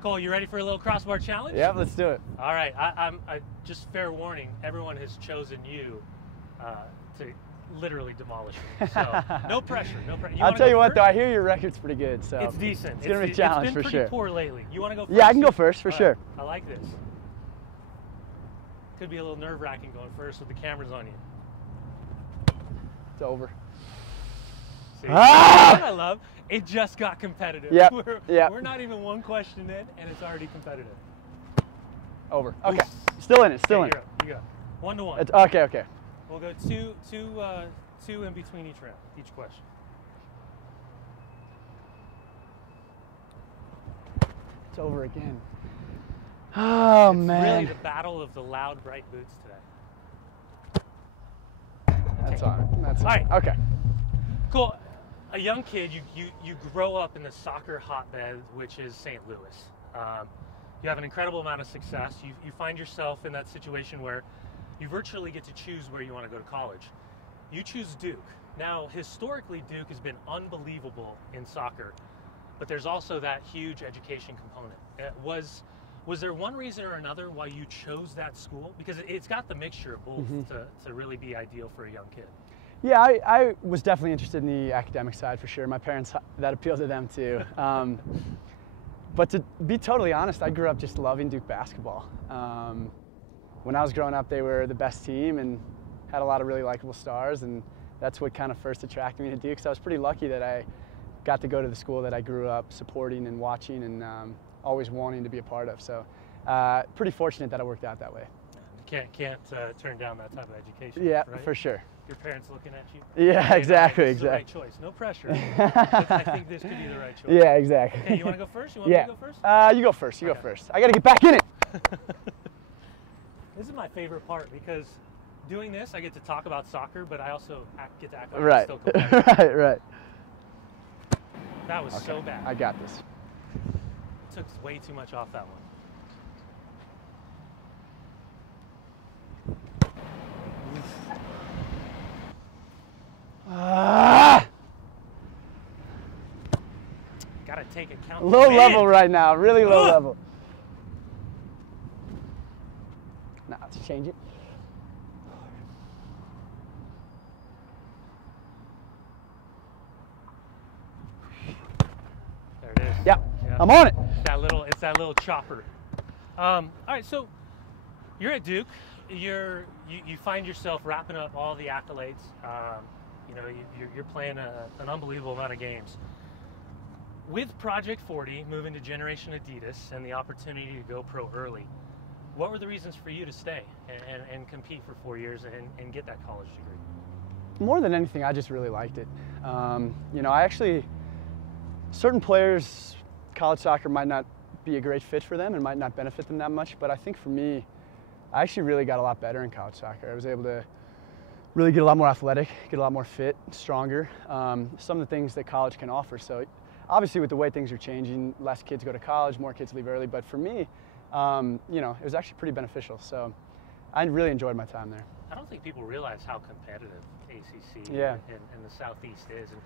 Cole, you ready for a little crossbar challenge? Yeah, let's do it. All right. I just fair warning, everyone has chosen you to literally demolish me. So no pressure, no pressure. I'll tell you what, though, I hear your record's pretty good, so it's decent. It's gonna be a challenge for sure. It's been pretty poor lately. You want to go first? Yeah, I can go first for sure. Right. I like this. Could be a little nerve-wracking going first with the cameras on you. It's over. See, what I love, it just got competitive. Yep. We're not even one question in, and it's already competitive. Over. Okay. Still in it. Still in it. You go. 1-1. It's, okay. We'll go two in between each round, each question. It's over again. Oh, man. It's really the battle of the loud, bright boots today. That's all right. That's all right. Okay. Cool. A young kid, you grow up in the soccer hotbed, which is St. Louis. You have an incredible amount of success. You find yourself in that situation where you virtually get to choose where you want to go to college. You choose Duke. Now, historically, Duke has been unbelievable in soccer, but there's also that huge education component. Was there one reason or another why you chose that school? Because it's got the mixture of both to really be ideal for a young kid. Yeah, I was definitely interested in the academic side for sure. My parents, that appealed to them too. But to be totally honest, I grew up just loving Duke basketball. When I was growing up, they were the best team and had a lot of really likable stars, and that's what kind of first attracted me to Duke. So I was pretty lucky that I got to go to the school that I grew up supporting and watching and always wanting to be a part of. So pretty fortunate that it worked out that way. Can't turn down that type of education. Yeah, right? for sure. Your parents looking at you? Yeah, exactly. This is the right choice. No pressure. I think this could be the right choice. Yeah, exactly. Okay, you want to go first? You want me to go first? You go first. You go first. I got to get back in it. This is my favorite part because doing this, I get to talk about soccer, but I also get to act like right. I'm still competitive. Right. That was so bad. I got this. Took way too much off that one. Gotta take account. Low level right now, really low level. Now let's change it. There it is. Yep. I'm on it. It's that little chopper. All right, so you're at Duke. You find yourself wrapping up all the accolades. You're playing an unbelievable amount of games. With Project 40 moving to Generation Adidas and the opportunity to go pro early, what were the reasons for you to stay and compete for 4 years and get that college degree? More than anything, I just really liked it. Certain players, college soccer might not be a great fit for them and might not benefit them that much, but I think for me, I actually really got a lot better in college soccer. I was able to really get a lot more athletic, get a lot more fit, stronger, some of the things that college can offer. So obviously with the way things are changing, less kids go to college, more kids leave early, but for me, it was actually pretty beneficial. So I really enjoyed my time there. I don't think people realize how competitive ACC and the Southeast is. And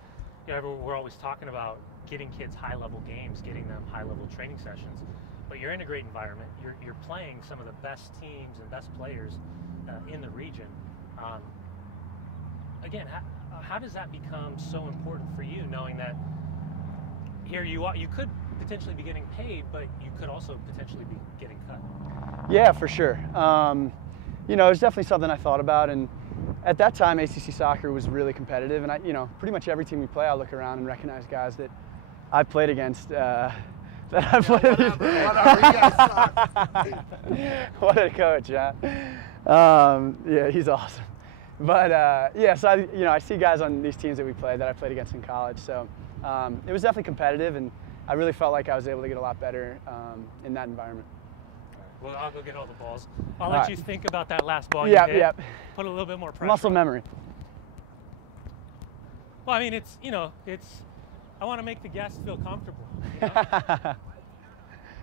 we're always talking about getting kids high-level games, getting them high-level training sessions. But you're in a great environment. You're playing some of the best teams and best players in the region. Again, how does that become so important for you, knowing that here you could potentially be getting paid, but you could also potentially be getting cut? Yeah, for sure. It was definitely something I thought about, and at that time, ACC soccer was really competitive, and pretty much every team we play, I look around and recognize guys that I played against. What a coach, huh? Yeah, he's awesome. But so I see guys on these teams that we played that I played against in college. So it was definitely competitive, and I really felt like I was able to get a lot better in that environment. Well, I'll go get all the balls. I'll let you think about that last ball you hit. Yep. Put a little bit more pressure. Muscle memory. Well, I mean, I want to make the guests feel comfortable.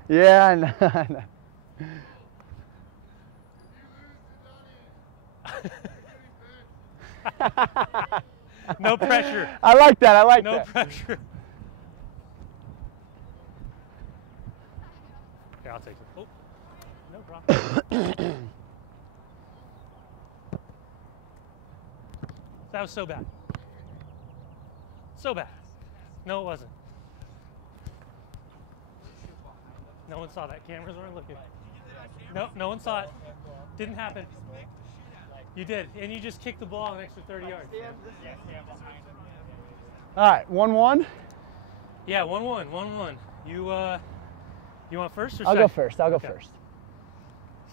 Yeah, I know. No pressure. I like that. No pressure. Here, I'll take it. Oh, no problem. That was so bad. So bad. No, it wasn't. No one saw that. Cameras weren't looking. Nope, no one saw it. Didn't happen. You did, and you just kicked the ball an extra 30 yards. All right, 1-1. Yeah, 1-1, 1-1. You want first or second? I'll go first. I'll go first.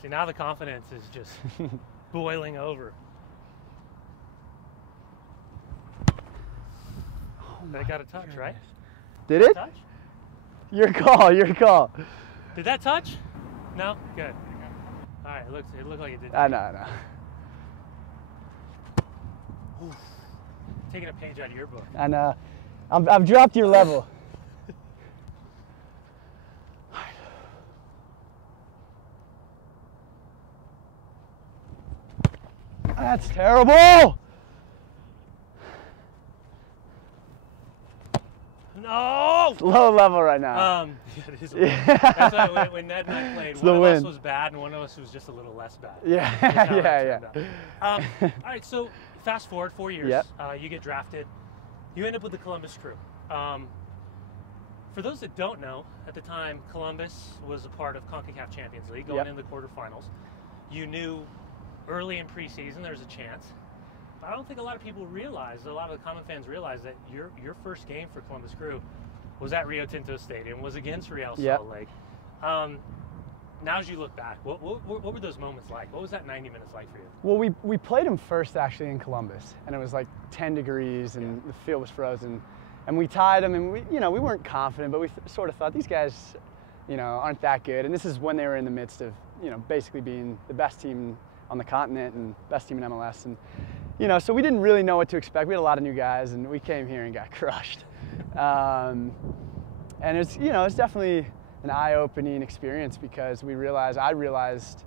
See, now the confidence is just boiling over. That got a touch, right? Did it? Touch? Your call. Your call. Did that touch? No? Good. All right, it looked like it did. I know. Oof. Taking a page out of your book. I know. I've dropped your level. That's terrible. No! It's low level right now. Yeah, it is. That's why when Ned and I played, one of us was bad and one of us was just a little less bad. Yeah. All right, so fast forward 4 years. Yep. You get drafted. You end up with the Columbus Crew. For those that don't know, at the time, Columbus was a part of CONCACAF Champions League, going into the quarterfinals. You knew early in preseason there was a chance. But I don't think a lot of people realize, a lot of the common fans realize that your first game for Columbus Crew was at Rio Tinto Stadium, was against Real Salt Lake. Now as you look back, what were those moments like? What was that 90 minutes like for you? Well, we played them first actually in Columbus, and it was like 10 degrees and the field was frozen. And we tied them, and we weren't confident, but we sort of thought these guys, aren't that good. And this is when they were in the midst of, basically being the best team on the continent and best team in MLS. And, so we didn't really know what to expect. We had a lot of new guys, and we came here and got crushed. And it's, it's definitely an eye-opening experience because I realized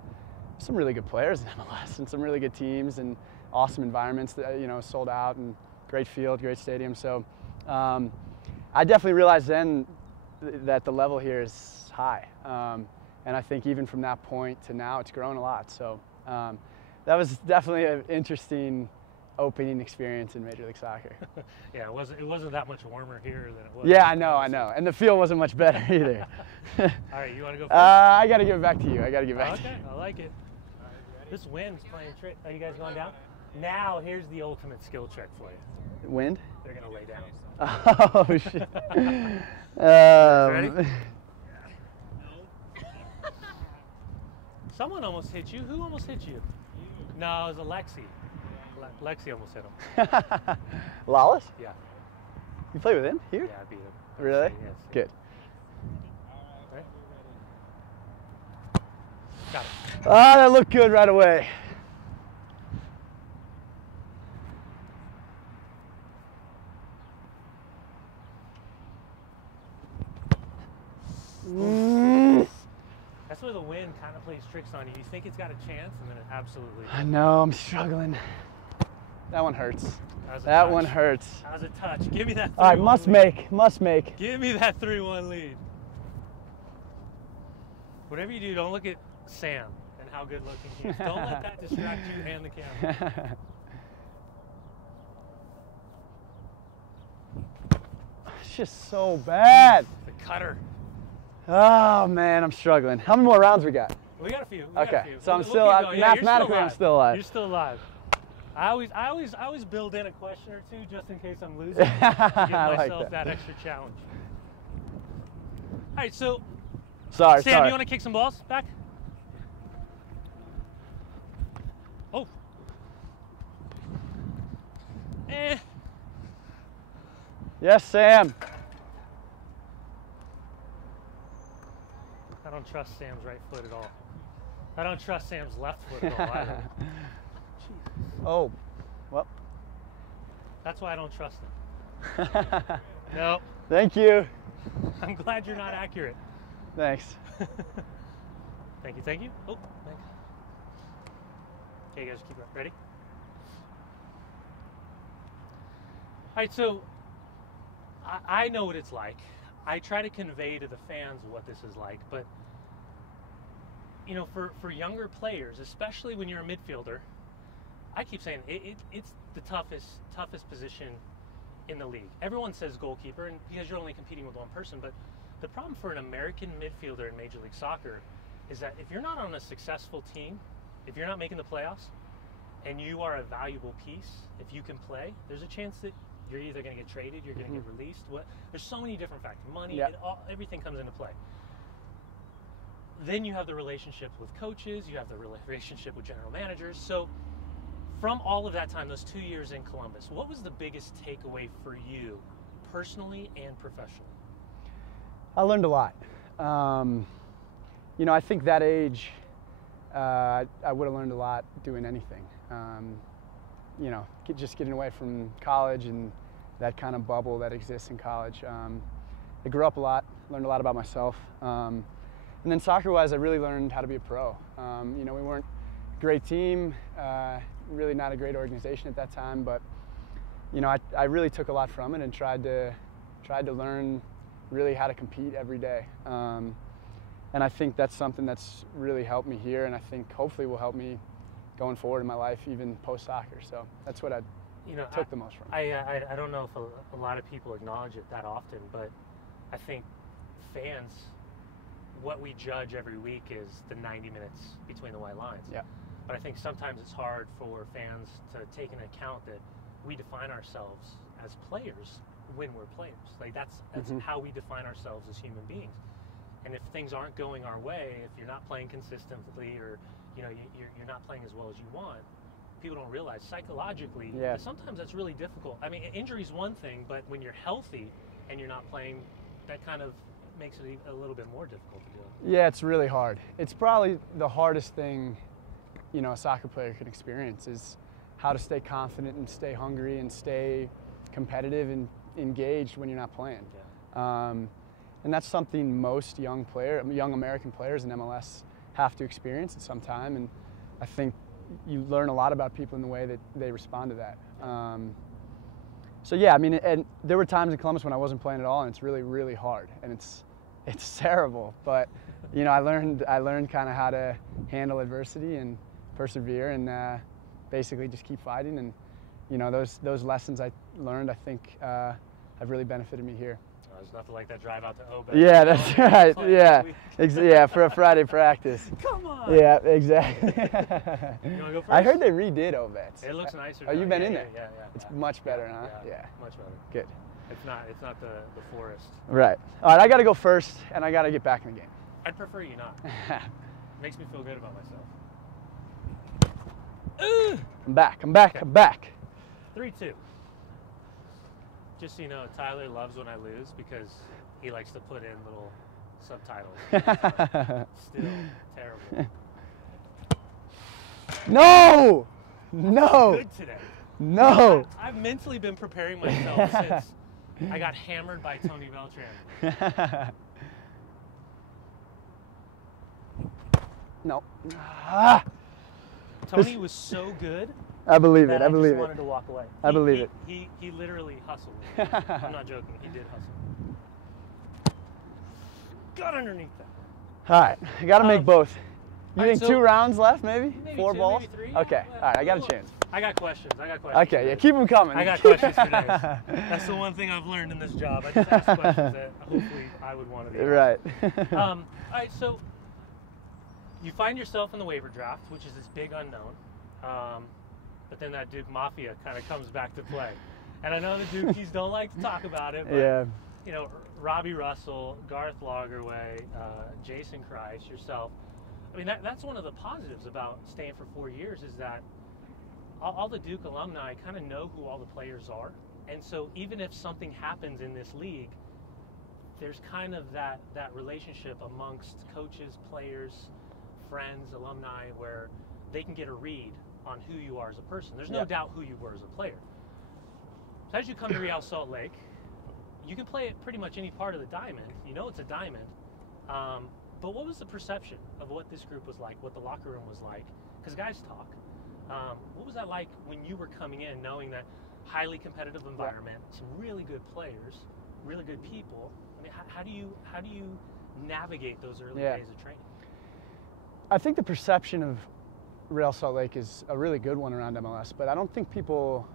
some really good players in MLS and some really good teams and awesome environments that, sold out and great field, great stadium. So I definitely realized then that the level here is high. And I think even from that point to now, it's grown a lot. So that was definitely an interesting opening experience in Major League Soccer. Yeah, it wasn't that much warmer here than it was. Yeah, I know. And the field wasn't much better either. All right, you want to go first? I got to give it back to you. Okay, I like it. This wind's playing trick. Are you guys going down? Now, here's the ultimate skill check for you. Wind? They're going to lay down. Oh, shit. Ready? Someone almost hit you. Who almost hit you? No, it was Alexi. Lexi almost hit him. Lawless? Yeah. You play with him here? Yeah, I beat him. Really? Yes. Good. Right? Got it. Ah, that looked good right away. That's where the wind kind of plays tricks on you. You think it's got a chance, and then it absolutely doesn't. I know, I'm struggling. That one hurts. That one hurts. That was a touch. Give me that 3-1 All right, must lead. make. Give me that 3-1 lead. Whatever you do, don't look at Sam and how good looking he is. Don't let that distract you and the camera. It's just so bad. The cutter. Oh man, I'm struggling. How many more rounds we got? We got a few. So I'm still mathematically I'm still alive. You're still alive. I always build in a question or two just in case I'm losing. To give myself that extra challenge. All right, so Sam, you want to kick some balls back? Oh. Yes, Sam. I don't trust Sam's right foot at all. I don't trust Sam's left foot at all either. Oh, well. That's why I don't trust him. No. Thank you. I'm glad you're not accurate. Thanks. Thank you. Oh, thanks. Okay, guys, keep it ready. All right, so I know what it's like. I try to convey to the fans what this is like, but you know, for younger players, especially when you're a midfielder, I keep saying it's the toughest position in the league. Everyone says goalkeeper, and because you're only competing with one person, but the problem for an American midfielder in Major League Soccer is that if you're not on a successful team, if you're not making the playoffs, and you are a valuable piece, if you can play, there's a chance that you're either going to get traded, you're going to get released. There's so many different factors. Money, everything comes into play. Then you have the relationship with coaches, you have the relationship with general managers. So from all of that time, those 2 years in Columbus, what was the biggest takeaway for you personally and professionally? I learned a lot. You know, I think that age, I would have learned a lot doing anything. You know, just getting away from college and that kind of bubble that exists in college. I grew up a lot, learned a lot about myself. And then soccer-wise, I really learned how to be a pro. You know, we weren't a great team, really not a great organization at that time, but, you know, I really took a lot from it and tried to learn really how to compete every day. And I think that's something that's really helped me here, and I think hopefully will help me going forward in my life, even post-soccer. So that's what I took the most from. I don't know if a lot of people acknowledge it that often, but I think fans, what we judge every week is the 90 minutes between the white lines. Yeah. But I think sometimes it's hard for fans to take into account that we define ourselves as players when we're players. Like that's how we define ourselves as human beings. And if things aren't going our way, if you're not playing consistently, or you know you're not playing as well as you want, people don't realize psychologically. Yeah. Sometimes that's really difficult. I mean, injury's one thing, but when you're healthy and you're not playing, that kind of makes it a little bit more difficult to do. Yeah, it's really hard. It's probably the hardest thing, you know, a soccer player can experience is how to stay confident and stay hungry and stay competitive and engaged when you're not playing. Yeah. And that's something most young American players in MLS have to experience at some time. And I think you learn a lot about people in the way that they respond to that. So yeah, I mean, and there were times in Columbus when I wasn't playing at all, and it's really, really hard, and it's terrible. But you know, I learned kind of how to handle adversity and persevere, and basically just keep fighting. And you know, those lessons I learned, I think, have really benefited me here. There's nothing like that drive out to Obed. Yeah, that's right. Yeah, for a Friday practice. Come on. Yeah, exactly. You want to go first? I heard they redid Obed's. It looks nicer. Oh, you've been in there? Yeah. It's much better, huh? Yeah, much better. Good. It's not the forest. Right. All right, I got to go first, and I got to get back in the game. I'd prefer you not. Makes me feel good about myself. I'm back. 3-2. Just so you know, Tyler loves when I lose because he likes to put in little subtitles. Still terrible. No! Good today. No! I've mentally been preparing myself since I got hammered by Tony Beltran. No. Tony was so good. I believe that it. I believe just it. wanted to walk away. I believe it. He literally hustled me. I'm not joking. He did hustle. Got underneath that. All right. I got to make both. You think so 2 rounds left, maybe? Maybe 4 2, balls? maybe 3. Okay. Yeah, all right. I got a chance. I got questions. Okay. Yeah. Keep them coming. I got questions for days. That's the one thing I've learned in this job. I just ask questions that hopefully I would want to be asked. Right. All right. So you find yourself in the waiver draft, which is this big unknown. But then that Duke Mafia kind of comes back to play. And I know the Dukies don't like to talk about it, but Yeah. you know, Robbie Russell, Garth Lagerwey, Jason Christ, yourself. I mean, that's one of the positives about staying for 4 years is that all the Duke alumni kind of know who all the players are. And so even if something happens in this league, there's kind of that relationship amongst coaches, players, friends, alumni, where they can get a read on who you are as a person. There's no doubt who you were as a player. So as you come to Real Salt Lake, you can play at pretty much any part of the diamond. You know it's a diamond. But what was the perception of what this group was like, what the locker room was like? Because guys talk. What was that like when you were coming in, knowing that highly competitive environment, some really good players, really good people? I mean, how do you navigate those early days of training? I think the perception of Real Salt Lake is a really good one around MLS, but I don't think people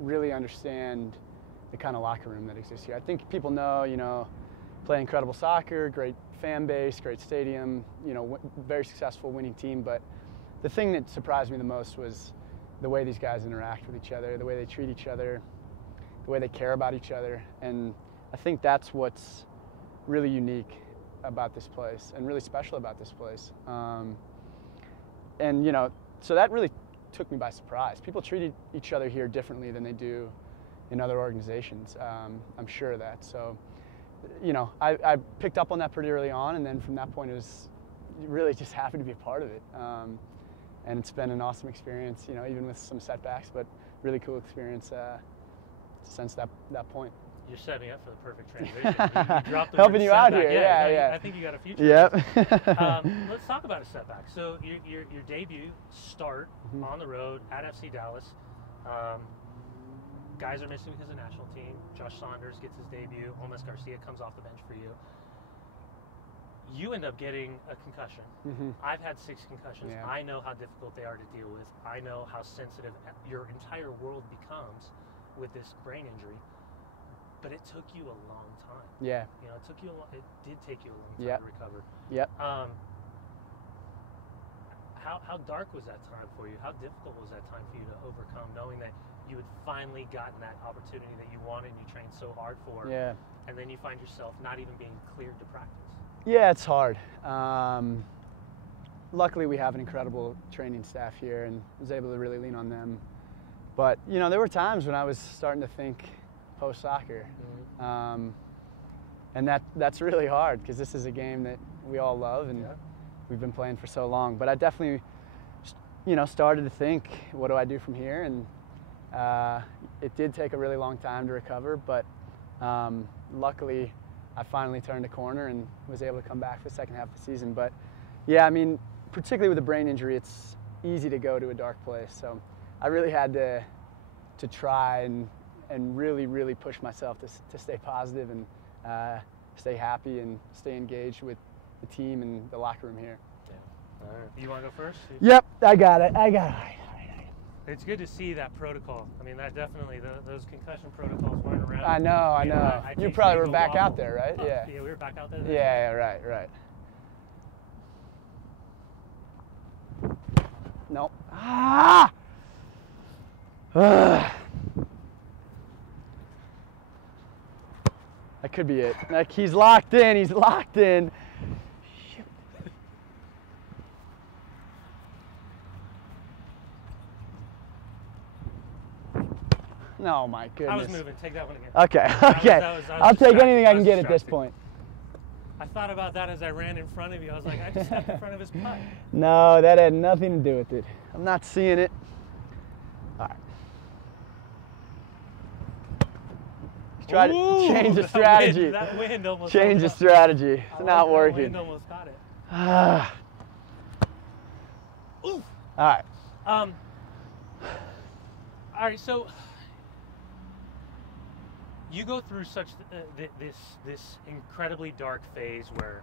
really understand the kind of locker room that exists here. I think people know, play incredible soccer, great fan base, great stadium, very successful winning team. But the thing that surprised me the most was the way these guys interact with each other, the way they treat each other, the way they care about each other. And I think that's what's really unique about this place and really special about this place. So that really took me by surprise. People treat each other here differently than they do in other organizations. I'm sure of that. So, I picked up on that pretty early on, and then from that point, it was really just happy to be a part of it. And it's been an awesome experience, even with some setbacks, but really cool experience since that point. You're setting up for the perfect transition. You dropped the Helping word you out setback. here, yeah. I think you got a future. Yep. Let's talk about a setback. So your debut start on the road at FC Dallas. Guys are missing because of the national team. Josh Saunders gets his debut. Holmes Garcia comes off the bench for you. You end up getting a concussion. I've had 6 concussions. Yeah. I know how difficult they are to deal with. I know how sensitive your entire world becomes with this brain injury. But it took you a long time. Yeah. It did take you a long time to recover. Yep. How dark was that time for you? How difficult was that time for you to overcome, knowing that you had finally gotten that opportunity that you wanted and you trained so hard for? Yeah. And then you find yourself not even being cleared to practice. Yeah, it's hard. Luckily, we have an incredible training staff here and was able to really lean on them. But, there were times when I was starting to think post-soccer. And that's really hard because this is a game that we all love and we've been playing for so long. But I definitely, started to think, what do I do from here? And it did take a really long time to recover, but luckily I finally turned a corner and was able to come back for the second half of the season. But yeah, particularly with a brain injury, it's easy to go to a dark place. So I really had to try and really, really push myself to stay positive and stay happy and stay engaged with the team and the locker room here. Yeah. All right. You want to go first? Yep, I got it. It's good to see that protocol. That definitely, those concussion protocols weren't around. I know. You probably were back out there, right? Yeah, we were back out there. Yeah, right. Nope. Ah! That could be it. He's locked in. Shoot. No, my goodness. I was moving. Take that one again. Okay. I'll take anything I can get at this point. I thought about that as I ran in front of you. I was like, I just stepped in front of his putt. No, that had nothing to do with it. I'm not seeing it. All right. Try to change the strategy. That wind almost change the strategy. It's not working. Wind almost got it. Oof. All right. All right. So you go through such this incredibly dark phase where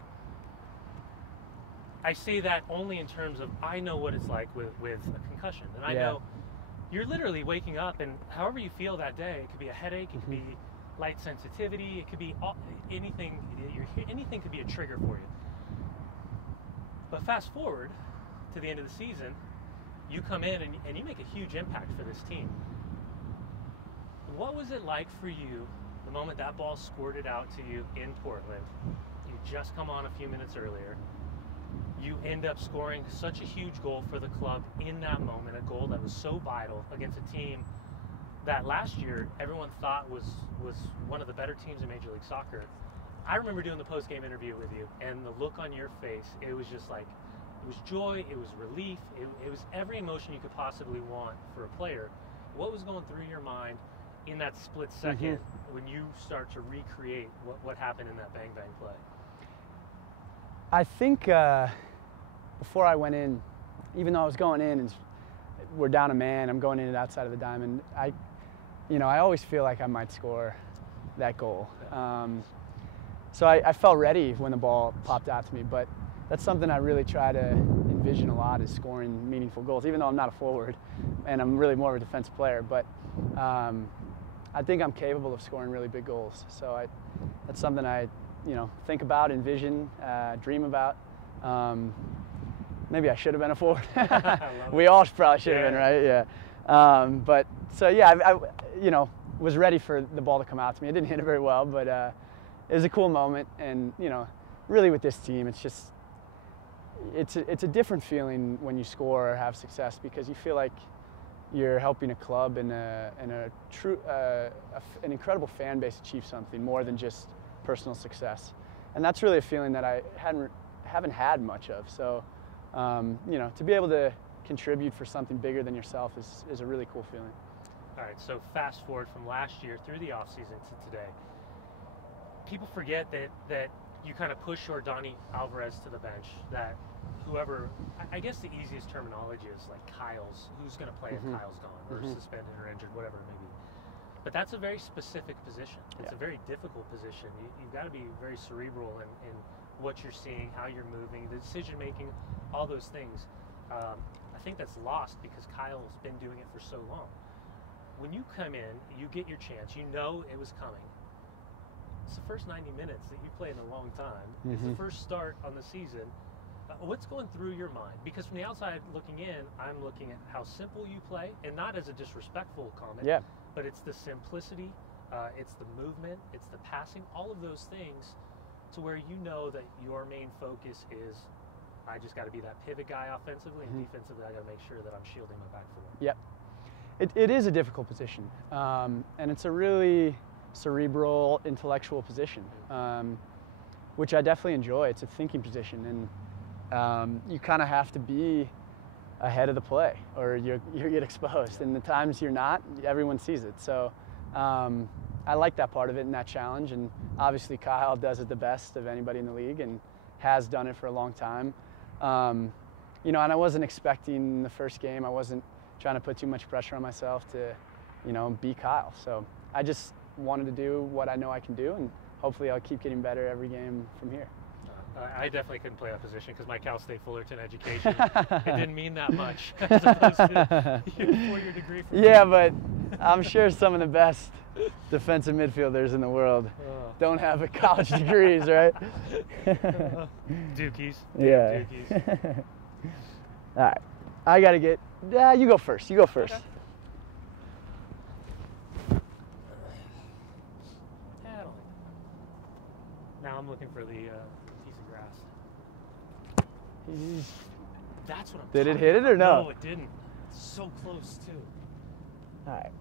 I say that only in terms of I know what it's like with a concussion, and I know you're literally waking up, and however you feel that day, it could be a headache, it could be light sensitivity, it could be anything. Anything could be a trigger for you. But fast forward to the end of the season, you come in and you make a huge impact for this team. What was it like for you the moment that ball squirted out to you in Portland? You just come on a few minutes earlier. You end up scoring such a huge goal for the club in that moment, a goal that was so vital against a team that last year everyone thought was one of the better teams in Major League Soccer. I remember doing the post-game interview with you, and the look on your face, it was just like, it was joy, it was relief, it was every emotion you could possibly want for a player. What was going through your mind in that split second when you start to recreate what happened in that bang-bang play? I think before I went in, even though I was going in and we're down a man, I'm going in and outside of the diamond, I always feel like I might score that goal. So I felt ready when the ball popped out to me, but that's something I really try to envision a lot is scoring meaningful goals, even though I'm not a forward and I'm really more of a defensive player. But I think I'm capable of scoring really big goals. So that's something I, think about, envision, dream about. Maybe I should have been a forward. We all probably should have been, right? Yeah. But so yeah, I was ready for the ball to come out to me. I didn't hit it very well, but it was a cool moment. And really with this team, it's a different feeling when you score or have success, because you feel like you're helping a club and an incredible fan base achieve something more than just personal success. And that's really a feeling that I haven't had much of. So, to be able to contribute for something bigger than yourself is a really cool feeling. All right, so fast forward from last year through the offseason to today. People forget that you kind of push your Dunny Alvarez to the bench, that whoever, I guess the easiest terminology is like Kyle's, who's going to play if Kyle's gone or suspended or injured, whatever it may be. But that's a very specific position. It's a very difficult position. You've got to be very cerebral in what you're seeing, how you're moving, the decision making, all those things. I think that's lost because Kyle's been doing it for so long. When you come in, you get your chance. You know it was coming. It's the first 90 minutes that you played in a long time. It's the first start on the season. What's going through your mind? Because from the outside looking in, I'm looking at how simple you play, and not as a disrespectful comment, but it's the simplicity, it's the movement, it's the passing, all of those things, to where you know that your main focus is, I just got to be that pivot guy offensively, and defensively I got to make sure that I'm shielding my back four. Yep. It is a difficult position, and it's a really cerebral, intellectual position, which I definitely enjoy. It's a thinking position, and you kind of have to be ahead of the play, or you get exposed. And the times you're not, everyone sees it. So I like that part of it and that challenge. And obviously Kyle does it the best of anybody in the league and has done it for a long time. And I wasn't expecting the first game. I wasn't trying to put too much pressure on myself to, be Kyle. So I just wanted to do what I know I can do, and hopefully I'll keep getting better every game from here. I definitely couldn't play that position because my Cal State Fullerton education, it didn't mean that much as opposed to your 4-year degree. Yeah, but I'm sure some of the best defensive midfielders in the world don't have college degrees, right? Dukies. Yeah. Dukies. All right. I got to get, you go first. You go first. Okay. Now I'm looking for the piece of grass. That's what I'm Did it hit it or no? No, it didn't. It's so close, too. All right.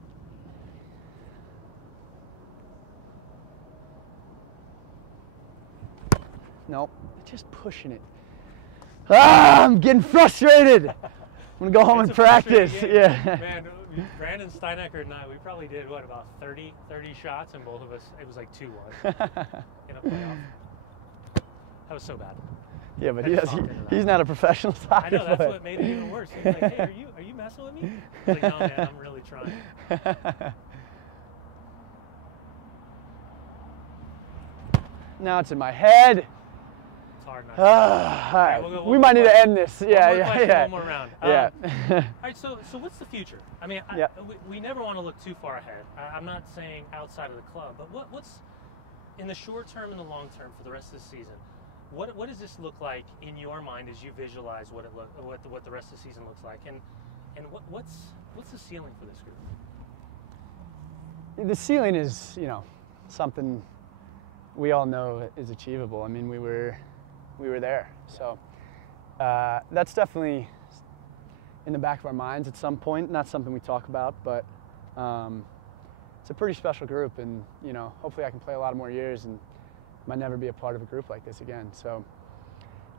Nope. Just pushing it. I'm getting frustrated. I'm going to go home and practice. Yeah. Man, Brandon Steinecker and I, we probably did, about 30 shots, and both of us, it was like 2-1 in a playoff. That was so bad. Yeah, but he's not a professional soccer player. I know, that's what made it even worse. He's like, hey, are you messing with me? I was like, no, man, I'm really trying. Now it's in my head. It's hard not All right, we might need to end this. Yeah. One more round. Yeah. All right, so what's the future? I mean, we never want to look too far ahead. I'm not saying outside of the club, but what's in the short term and the long term for the rest of the season? What does this look like in your mind as you visualize what the rest of the season looks like, and what's the ceiling for this group? The ceiling is, something we all know is achievable. I mean, we were there, so that's definitely in the back of our minds at some point. Not something we talk about, but it's a pretty special group, and hopefully I can play a lot more years and might never be a part of a group like this again. So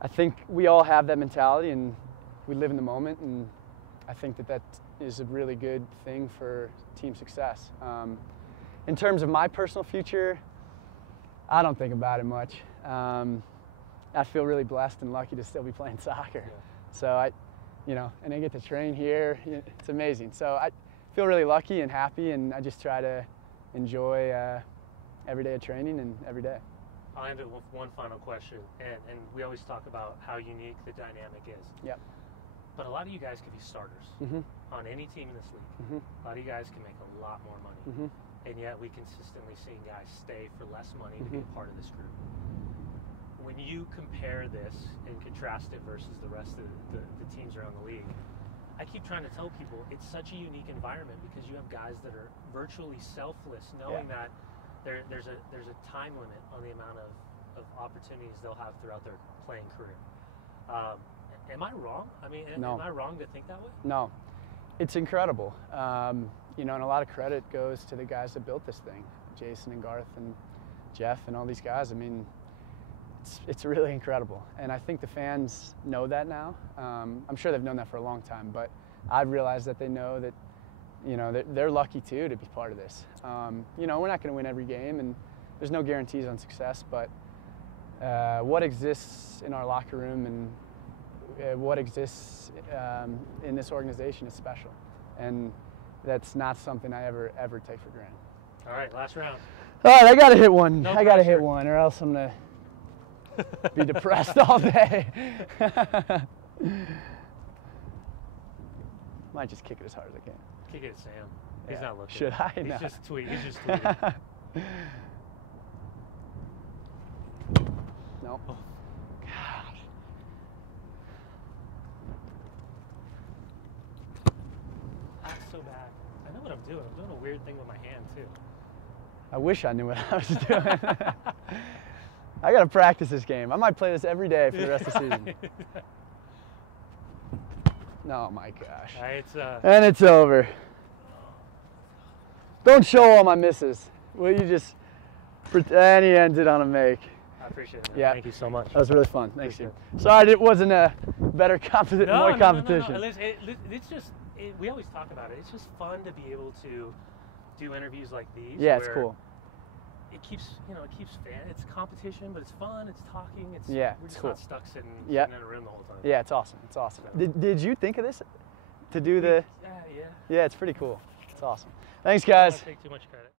I think we all have that mentality, and we live in the moment, and I think that is a really good thing for team success. In terms of my personal future, I don't think about it much. I feel really blessed and lucky to still be playing soccer. Yeah. So and I get to train here. It's amazing. So I feel really lucky and happy, and I just try to enjoy every day of training and every day. I'll end it with one final question, and we always talk about how unique the dynamic is. Yep. But a lot of you guys could be starters on any team in this league. A lot of you guys can make a lot more money, and yet we consistently see guys stay for less money to be a part of this group. When you compare this and contrast it versus the rest of the teams around the league, I keep trying to tell people it's such a unique environment because you have guys that are virtually selfless, knowing that there's a time limit on the amount of opportunities they'll have throughout their playing career. Am I wrong? I mean, No. am I wrong to think that way? No, it's incredible. You know, and a lot of credit goes to the guys that built this thing, Jason and Garth and Jeff and all these guys. I mean, it's really incredible, and I think the fans know that now. I'm sure they've known that for a long time, but I've realized that they know that, you know, they're lucky too to be part of this. You know, we're not going to win every game, and there's no guarantees on success, but what exists in our locker room and what exists in this organization is special, and that's not something I ever take for granted. All right, last round. All right, I got to hit one. No I got to hit pressure. one, or else I'm gonna be depressed all day. Might just kick it as hard as I can. Kick it, Sam. He's Yeah. not looking. Should I? He's No. just tweeting. He's just tweeting. No. Oh. God. That's so bad. I know what I'm doing. I'm doing a weird thing with my hand too. I wish I knew what I was doing. I got to practice this game. I might play this every day for the rest of the season. Oh my gosh. All right, And it's over. Don't show all my misses. Will you just pretend he ended on a make? I appreciate it, man. Yeah. Thank you so much. That was really fun. Thanks, Appreciate Steve. Sorry it wasn't a better more competition. No. Listen, it's just, we always talk about it. It's just fun to be able to do interviews like these. Yeah, it's where cool. It keeps, it's competition, but it's fun. It's talking. It's Yeah, we're it's just cool. not stuck sitting in a room the whole time. Yeah, it's awesome. It's awesome. Did you think of this to do the? Yeah. Yeah, it's pretty cool. It's awesome. Thanks, guys. I don't take too much credit.